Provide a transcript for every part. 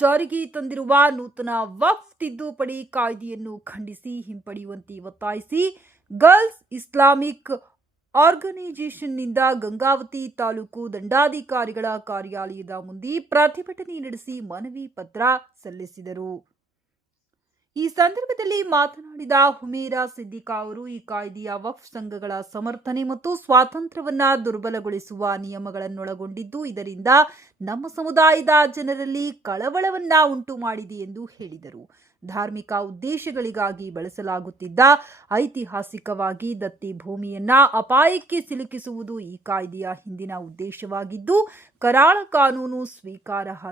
ಜಾರಿಗೆ ತಂದಿರುವ ನೂತನ ವಕ್ಫ್ ತಿದ್ದುಪಡಿ ಕಾಯ್ದೆಯನ್ನು ಖಂಡಿಸಿ ಹಿಂಪಡೆಯುವಂತೆ ಒತ್ತಾಯಿಸಿ ಗರ್ಲ್ಸ್ ಇಸ್ಲಾಮಿಕ್ ಆರ್ಗನೈಜೇಷನ್ನಿಂದ ಗಂಗಾವತಿ ತಾಲೂಕು ದಂಡಾಧಿಕಾರಿಗಳ ಕಾರ್ಯಾಲಯದ ಮುಂದೆ ಪ್ರತಿಭಟನೆ ನಡೆಸಿ ಮನವಿ ಪತ್ರ ಸಲ್ಲಿಸಿದರು. ಈ ಸಂದರ್ಭದಲ್ಲಿ ಮಾತನಾಡಿದ ಹುಮೇರಾ ಸಿದ್ದಿಕಾ ಅವರು, ಈ ಕಾಯ್ದೆಯ ವಕ್ಫ್ ಸಂಘಗಳ ಸಮರ್ಥನೆ ಮತ್ತು ಸ್ವಾತಂತ್ರ್ಯವನ್ನ ದುರ್ಬಲಗೊಳಿಸುವ ನಿಯಮಗಳನ್ನೊಳಗೊಂಡಿದ್ದು, ಇದರಿಂದ ನಮ್ಮ ಸಮುದಾಯದ ಜನರಲ್ಲಿ ಕಳವಳವನ್ನ ಉಂಟು ಮಾಡಿದೆ ಎಂದು ಹೇಳಿದರು. ಧಾರ್ಮಿಕ ಉದ್ದೇಶಗಳಿಗಾಗಿ ಬಳಸಲಾಗುತ್ತಿದ್ದ ಐತಿಹಾಸಿಕವಾಗಿ ದತ್ತಿ ಭೂಮಿಯನ್ನ ಅಪಾಯಕ್ಕೆ ಸಿಲುಕಿಸುವುದು ಈ ಕಾಯ್ದೆಯ ಹಿಂದಿನ ಉದ್ದೇಶವಾಗಿದ್ದು, ಕರಾಳ ಕಾನೂನು ಸ್ವೀಕಾರಾರ್ಹ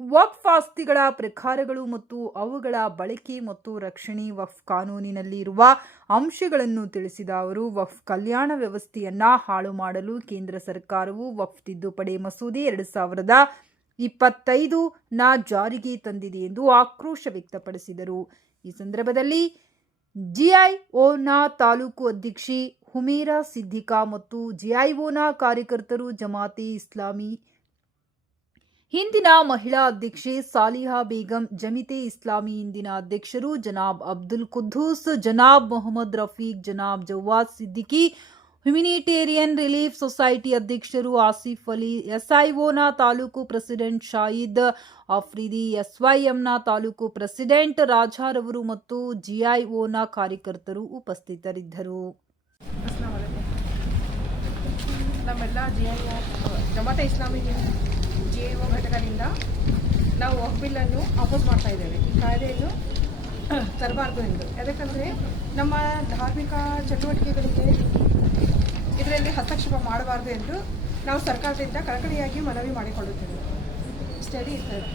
ಅಲ್ಲ ವಕ್ಫ್ ಆಸ್ತಿಗಳ ಪ್ರಕಾರಗಳು ಮತ್ತು ಅವುಗಳ ಬಳಕೆ ಮತ್ತು ರಕ್ಷಣೆ ವಫ್ ಕಾನೂನಿನಲ್ಲಿ ಇರುವ ಅಂಶಗಳನ್ನು ತಿಳಿಸಿದ ಅವರು, ವಫ್ ಕಲ್ಯಾಣ ವ್ಯವಸ್ಥೆಯನ್ನ ಹಾಳು ಮಾಡಲು ಕೇಂದ್ರ ಸರ್ಕಾರವು ವಫ್ ತಿದ್ದುಪಡಿ ಮಸೂದೆ ಎರಡು ಸಾವಿರದ ಇಪ್ಪತ್ತೈದು ನ ಜಾರಿಗೆ ತಂದಿದೆ ಎಂದು ಆಕ್ರೋಶ ವ್ಯಕ್ತಪಡಿಸಿದರು. ಈ ಸಂದರ್ಭದಲ್ಲಿ ಜಿಐಒನ ತಾಲೂಕು ಅಧ್ಯಕ್ಷೆ ಹುಮೇರಾ ಸಿದ್ದಿಕಾ ಮತ್ತು ಜಿಐಒನ ಕಾರ್ಯಕರ್ತರು ಜಮಾತಿ ಇಸ್ಲಾಮಿ ಹಿಂದಿನ ಮಹಿಳಾ ಅಧ್ಯಕ್ಷೆ ಸಾಲಿಹಾ ಬೇಗಂ ಜಮಿತೆ ಇಸ್ಲಾಮಿ ಹಿಂದಿನ ಅಧ್ಯಕ್ಷರು ಜನಾಬ್ ಅಬ್ದುಲ್ ಕುದ್ದೂಸ್ ಜನಾಬ್ Mohammed Rafiq ಜನಾಬ್ Jawad Siddiqui humanitarian relief society ಅಧ್ಯಕ್ಷರು ಆಸಿಫ್ ಅಲಿ ಎಸ್ಐಒನ ತಾಲೂಕು ಪ್ರೆಸಿಡೆಂಟ್ ಶಾಹಿದ್ ಆಫ್ರಿದಿ ಎಸ್ವೈಎಂನ ತಾಲೂಕು ಪ್ರೆಸಿಡೆಂಟ್ ರಾಜಾರವರು ಮತ್ತು ಜಿಐಒನ ಕಾರ್ಯಕರ್ತರು ಉಪಸ್ಥಿತರಿದ್ದರು ಅಸ್ಲಾಂ ವಲೈಕುಂ. ನಮ್ಮೆಲ್ಲ G I O Jamaat Islami G O ಘಟಕದಿಂದ ನಾವು ವಕ್ ಬಿಲ್ಲನ್ನು ಅಪೋಸ್ ಮಾಡ್ತಾ ಇದ್ದೇವೆ. ಈ ಕಾಯ್ದೆಯನ್ನು ತರಬಾರ್ದು ಎಂದು. ಯಾಕಂದರೆ ನಮ್ಮ ಧಾರ್ಮಿಕ ಚಟುವಟಿಕೆಗಳಿಗೆ ಇದರಲ್ಲಿ ಹಸ್ತಕ್ಷೇಪ ಮಾಡಬಾರ್ದು ಎಂದು ನಾವು ಸರ್ಕಾರದಿಂದ ಕಳಕಳಿಯಾಗಿ ಮನವಿ ಮಾಡಿಕೊಳ್ಳುತ್ತೇವೆ. Study sir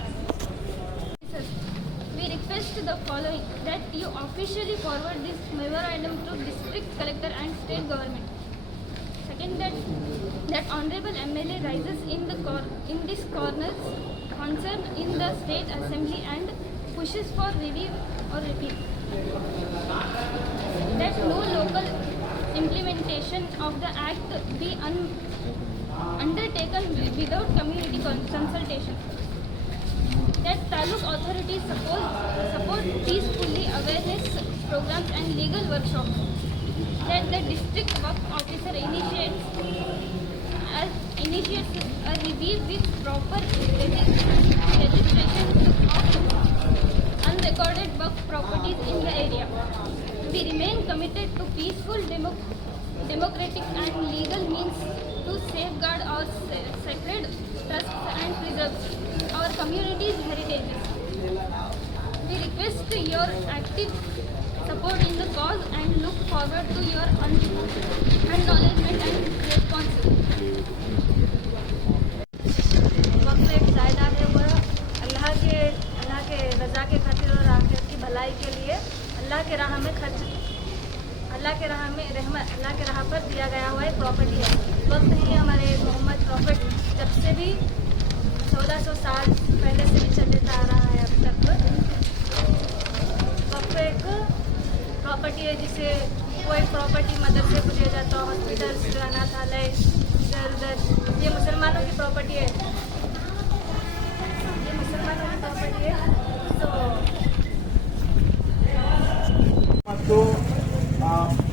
We request the following that you officially forward this memorandum to district collector and state government. Second, that that honorable MLA rises in the cor- in this corners concern in the state assembly and pushes for review or repeal. That no local implementation of the act be un- undertaken without community consultation that taluk authorities support, support peacefully awareness programs and legal workshops. That the district work officer initiates Uh, as initiates a review uh, with proper registration of unrecorded work properties in the area. We remain committed to peaceful demo- democratic and legal means to safeguard our sacred trusts and preserve our community's heritage. We request your active support in the cause and look forward to your acknowledgement and response. के राह में खर्च अल्लाह के राह में रहम अल्लाह के राह पर दिया गया हुआ एक प्रॉपर्टी है। इस वक्त ही हमारे मोहम्मद प्रॉफिट जब से भी चौदह सौ साल पहले से भी चलता आ रहा है अब तक। वक्त एक प्रॉपर्टी है जिसे कोई प्रॉपर्टी मदरसे को दिया जाता है। हॉस्पिटल अनाथालय इधर उधर। ये मुसलमानों की प्रॉपर्टी है। ये मुसलमानों की प्रॉपर्टी है।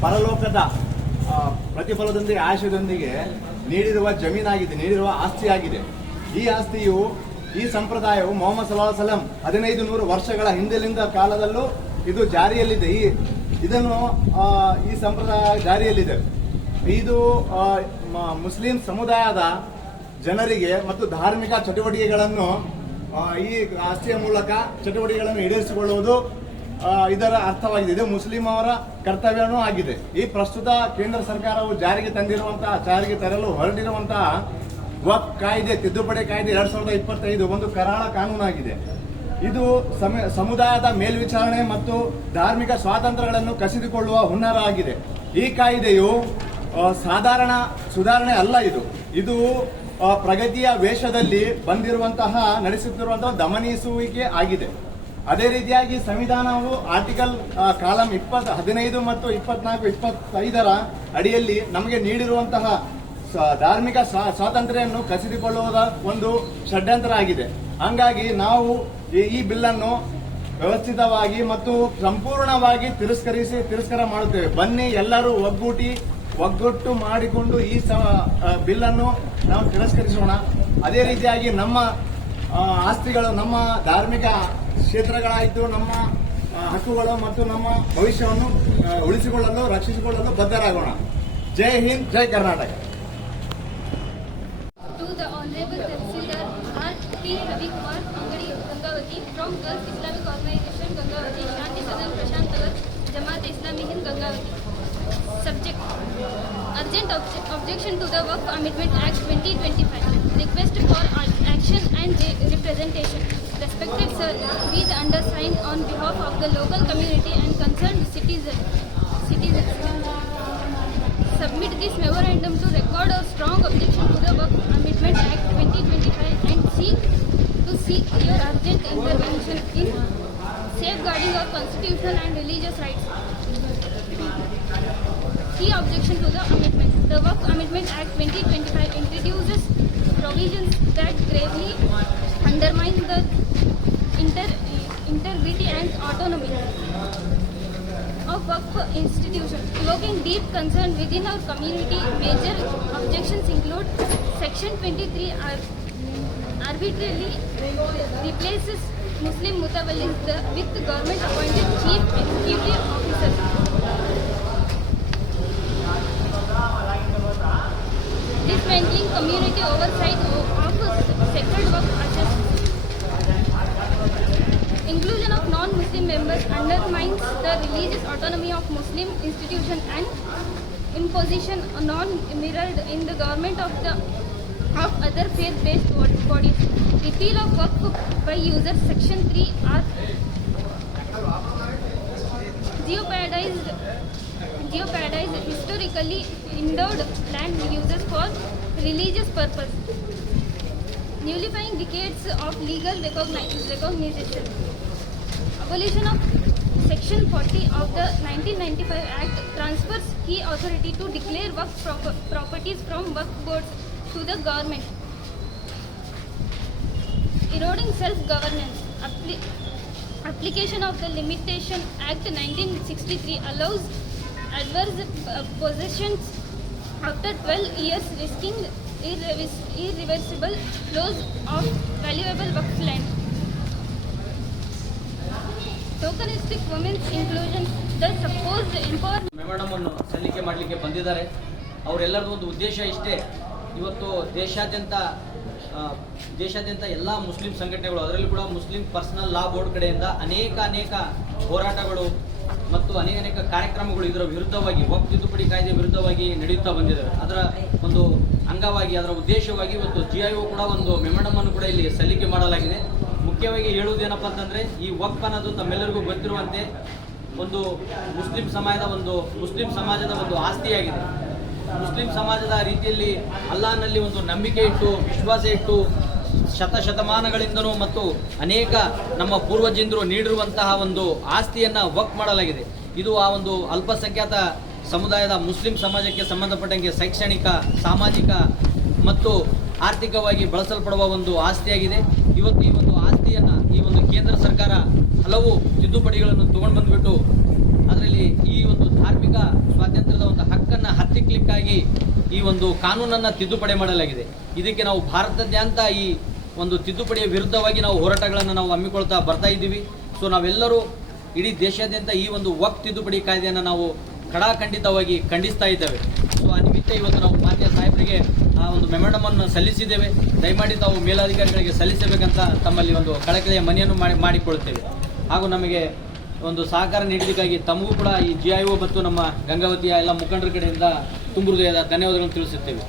ಪರಲೋಕದ ಪ್ರತಿಫಲದೊಂದಿಗೆ, ಆಶಯದೊಂದಿಗೆ ನೀಡಿರುವ ಜಮೀನಾಗಿದೆ, ನೀಡಿರುವ ಆಸ್ತಿಯಾಗಿದೆ. ಈ ಆಸ್ತಿಯು, ಈ ಸಂಪ್ರದಾಯವು ಮೊಹಮ್ಮದ್ ಸಲಾಹ್ ಸಲಂ ಹದಿನೈದು ನೂರು ವರ್ಷಗಳ ಹಿಂದಿನಿಂದ ಕಾಲದಲ್ಲೂ ಇದು ಜಾರಿಯಲ್ಲಿದೆ. ಈ, ಇದನ್ನು ಈ ಸಂಪ್ರದಾಯ ಜಾರಿಯಲ್ಲಿದೆ. ಇದು ಮುಸ್ಲಿಂ ಸಮುದಾಯದ ಜನರಿಗೆ ಮತ್ತು ಧಾರ್ಮಿಕ ಚಟುವಟಿಕೆಗಳನ್ನು ಈ ಆಸ್ತಿಯ ಮೂಲಕ ಚಟುವಟಿಕೆಗಳನ್ನು ಈಡೇರಿಸಿಕೊಳ್ಳುವುದು ಇದರ ಅರ್ಥವಾಗಿದೆ. ಇದು ಮುಸ್ಲಿಂ ಅವರ ಕರ್ತವ್ಯನೂ ಆಗಿದೆ. ಈ ಪ್ರಸ್ತುತ ಕೇಂದ್ರ ಸರ್ಕಾರವು ಜಾರಿಗೆ ತಂದಿರುವಂತಹ, ಜಾರಿಗೆ ತರಲು ಹೊರಟಿರುವಂತಹ ವಕ್ ಕಾಯ್ದೆ ತಿದ್ದುಪಡಿ ಕಾಯ್ದೆ ಎರಡ್ ಸಾವಿರದ ಇಪ್ಪತ್ತೈದು ಒಂದು ಕರಾಳ ಕಾನೂನಾಗಿದೆ. ಇದು ಸಮ- ಸಮುದಾಯದ ಮೇಲ್ವಿಚಾರಣೆ ಮತ್ತು ಧಾರ್ಮಿಕ ಸ್ವಾತಂತ್ರ್ಯಗಳನ್ನು ಕಸಿದುಕೊಳ್ಳುವ ಹುನ್ನಾರ ಆಗಿದೆ. ಈ ಕಾಯ್ದೆಯು ಸಾಧಾರಣ ಸುಧಾರಣೆ ಅಲ್ಲ ಇದು. ಇದು ಪ್ರಗತಿಯ ವೇಷದಲ್ಲಿ ಬಂದಿರುವಂತಹ, ನಡೆಸುತ್ತಿರುವಂತಹ ದಮನಿಸುವಿಕೆ ಆಗಿದೆ. ಅದೇ ರೀತಿಯಾಗಿ ಸಂವಿಧಾನವು ಆರ್ಟಿಕಲ್ ಕಾಲಂ ಇಪ್ಪತ್, ಹದಿನೈದು ಮತ್ತು ಇಪ್ಪತ್ನಾಲ್ಕು, ಇಪ್ಪತ್ತೈದರ ಅಡಿಯಲ್ಲಿ ನಮಗೆ ನೀಡಿರುವಂತಹ ಧಾರ್ಮಿಕ ಸ್ವಾ- ಸ್ವಾತಂತ್ರ್ಯವನ್ನು ಕಸಿದುಕೊಳ್ಳುವುದ ಒಂದು ಷಡ್ಯಂತ್ರ ಆಗಿದೆ. ಹಂಗಾಗಿ ನಾವು ಈ- ಬಿಲ್ಲನ್ನು ವ್ಯವಸ್ಥಿತವಾಗಿ ಮತ್ತು ಸಂಪೂರ್ಣವಾಗಿ ತಿರಸ್ಕರಿಸಿ, ತಿರಸ್ಕಾರ ಮಾಡುತ್ತೇವೆ. ಬನ್ನಿ ಎಲ್ಲರೂ ಒಗ್ಗೂಟಿ, ಒಗ್ಗಟ್ಟು ಮಾಡಿಕೊಂಡು ಈ ಬಿಲ್ಲನ್ನು ನಾವು ತಿರಸ್ಕರಿಸೋಣ. ಅದೇ ರೀತಿಯಾಗಿ ನಮ್ಮ ಆಸ್ತಿಗಳು, ನಮ್ಮ ಧಾರ್ಮಿಕ ಕ್ಷೇತ್ರಗಳಾಯಿತು ನಮ್ಮ ಆ, ಹಕ್ಕುಗಳು ಮತ್ತು ನಮ್ಮ ಭವಿಷ್ಯವನ್ನು ಆ, ಉಳಿಸಿಕೊಳ್ಳಲು ರಕ್ಷಿಸಿಕೊಳ್ಳಲು ಬದ್ಧರಾಗೋಣ ಜೈ ಹಿಂದ್ ಜೈ Karnataka To the Honorable Tahsildar R. P. Ravi Kumar Angadi Gangavati from Gulf Islamic Organization Gangavati Shanti Sadan Prashant Nagar Jamaat Islami Hind Gangavati. Subject Urgent obje- objection to the Work Amendment Act 2025. Request for a- action and re- representation. Respected sir, we the undersigned on behalf of the local community and concerned citizen, citizens submit this memorandum to record a strong objection to the Work Amendment Act 2025 and seek to seek your urgent intervention in safeguarding our constitutional and religious rights. Key objection to the amendment. The Work Amendment Act 2025 introduces provisions that gravely undermine the inter- integrity and autonomy of Waqf institution, evoking deep concern within our community. Major objections include Section 23 ar- arbitrarily replaces Muslim mutawallis with government-appointed chief executive officers. Dismantling community oversight of sacred work members undermines the religious autonomy of Muslim institution and imposition non-mirrored in the government of the of other faith-based bod- bodies. Repeal of work by users section 3 are geoparadized geoparadized historically endowed land uses for religious purpose. Nullifying decades of legal recogni- recognition. Abolition of Section 40 of the 1995 Act transfers key authority to declare work prop- properties from work boards to the government. Eroding self-governance. Appli- application of the Limitation Act 1963 allows adverse uh, possessions after 12 years risking irreversible loss of valuable work land. Tokenistic women's inclusion the suppose memorandum ಅನ್ನು ಸಲ್ಲಿಕೆ ಮಾಡಲಿಕ್ಕೆ ಬಂದಿದ್ದಾರೆ. ಅವರೆಲ್ಲರದ್ದು ಒಂದು ಉದ್ದೇಶ ಇಷ್ಟೇ. ಇವತ್ತು ದೇಶಾದ್ಯಂತ ದೇಶಾದ್ಯಂತ ಎಲ್ಲ ಮುಸ್ಲಿಂ ಸಂಘಟನೆಗಳು, ಅದರಲ್ಲೂ ಕೂಡ ಮುಸ್ಲಿಂ ಪರ್ಸನಲ್ ಲಾ ಬೋರ್ಡ್ ಕಡೆಯಿಂದ ಅನೇಕ ಅನೇಕ ಹೋರಾಟಗಳು ಮತ್ತು ಅನೇಕ ಅನೇಕ ಕಾರ್ಯಕ್ರಮಗಳು ಇದರ ವಿರುದ್ಧವಾಗಿ ವಕ್ ತಿದ್ದುಪಡಿ ಕಾಯ್ದೆ ವಿರುದ್ಧವಾಗಿ ನಡೆಯುತ್ತಾ ಬಂದಿದ್ದಾವೆ. ಅದರ ಒಂದು ಅಂಗವಾಗಿ, ಅದರ ಉದ್ದೇಶವಾಗಿ ಇವತ್ತು ಜಿ ಕೂಡ ಒಂದು ಮೆಮೊರಡಮ್ ಅನ್ನು ಕೂಡ ಇಲ್ಲಿ ಸಲ್ಲಿಕೆ ಮಾಡಲಾಗಿದೆ. ಮುಖ್ಯವಾಗಿ ಹೇಳುವುದೇನಪ್ಪ ಅಂತಂದ್ರೆ, ಈ ವಕ್ಫ್ ಅನ್ನೋದು ತಮ್ಮೆಲ್ಲರಿಗೂ ಗೊತ್ತಿರುವಂತೆ ಒಂದು ಮುಸ್ಲಿಂ ಸಮಾಜದ ಒಂದು, ಮುಸ್ಲಿಂ ಸಮಾಜದ ಒಂದು ಆಸ್ತಿಯಾಗಿದೆ. ಮುಸ್ಲಿಂ ಸಮಾಜದ ರೀತಿಯಲ್ಲಿ ಅಲ್ಲಾನಲ್ಲಿ ಒಂದು ನಂಬಿಕೆ ಇಟ್ಟು, ವಿಶ್ವಾಸ ಇಟ್ಟು ಶತಶತಮಾನಗಳಿಂದನೂ ಮತ್ತು ಅನೇಕ ನಮ್ಮ ಪೂರ್ವಜಿಂದರು ನೀಡಿರುವಂತಹ ಒಂದು ಆಸ್ತಿಯನ್ನು ವಕ್ ಮಾಡಲಾಗಿದೆ. ಇದು ಆ ಒಂದು ಅಲ್ಪಸಂಖ್ಯಾತ ಸಮುದಾಯದ ಮುಸ್ಲಿಂ ಸಮಾಜಕ್ಕೆ ಸಂಬಂಧಪಟ್ಟಂಗೆ ಶೈಕ್ಷಣಿಕ, ಸಾಮಾಜಿಕ ಮತ್ತು ಆರ್ಥಿಕವಾಗಿ ಬಳಸಲ್ಪಡುವ ಒಂದು ಆಸ್ತಿಯಾಗಿದೆ. ಇವತ್ತು ಈ ಆಸ್ತಿಯನ್ನು ಈ ಒಂದು ಕೇಂದ್ರ ಸರ್ಕಾರ ಹಲವು ತಿದ್ದುಪಡಿಗಳನ್ನು ತಗೊಂಡು ಬಂದ್ಬಿಟ್ಟು ಅದರಲ್ಲಿ ಈ ಒಂದು ಧಾರ್ಮಿಕ ಸ್ವಾತಂತ್ರ್ಯದ ಒಂದು ಹಕ್ಕನ್ನು ಹತ್ತಿಕ್ಲಿಕ್ಕಾಗಿ ಈ ಒಂದು ಕಾನೂನನ್ನು ತಿದ್ದುಪಡಿ ಮಾಡಲಾಗಿದೆ. ಇದಕ್ಕೆ ನಾವು ಭಾರತದಾದ್ಯಂತ ಈ ಒಂದು ತಿದ್ದುಪಡಿಯ ವಿರುದ್ಧವಾಗಿ ನಾವು ಹೋರಾಟಗಳನ್ನು ನಾವು ಹಮ್ಮಿಕೊಳ್ತಾ ಬರ್ತಾ ಇದ್ದೀವಿ. ಸೊ ನಾವೆಲ್ಲರೂ ಇಡೀ ದೇಶಾದ್ಯಂತ ಈ ಒಂದು ವಕ್ ತಿದ್ದುಪಡಿ ಕಾಯ್ದೆಯನ್ನು ನಾವು ಕಡಾಖಂಡಿತವಾಗಿ ಖಂಡಿಸ್ತಾ ಇದ್ದೇವೆ. ಸೊ ಆ ನಿಮಿತ್ತ ಇವತ್ತು ನಾವು ಮಾನ್ಯ ಸಾಹೇಬರಿಗೆ ಆ ಒಂದು ಮೆಮೋಂಡಮ್ ಅನ್ನು ಸಲ್ಲಿಸಿದ್ದೇವೆ. ದಯಮಾಡಿ ತಾವು ಮೇಲಾಧಿಕಾರಿಗಳಿಗೆ ಸಲ್ಲಿಸಬೇಕಂತ ತಮ್ಮಲ್ಲಿ ಒಂದು ಕಳಕಳಿಯ ಮನೆಯನ್ನು ಮಾಡಿ, ಮಾಡಿಕೊಳ್ಳುತ್ತೇವೆ. ಹಾಗೂ ನಮಗೆ ಒಂದು ಸಹಕಾರ ನೀಡಿದ್ದಕ್ಕಾಗಿ ತಮಗೂ ಕೂಡ ಈ ಜಿ ಐ ಒ ಮತ್ತು ನಮ್ಮ ಗಂಗಾವತಿಯ ಎಲ್ಲ ಮುಖಂಡರ ಕಡೆಯಿಂದ ತುಂಬ ಹೃದಯದ ಧನ್ಯವಾದಗಳನ್ನು ತಿಳಿಸುತ್ತೇವೆ.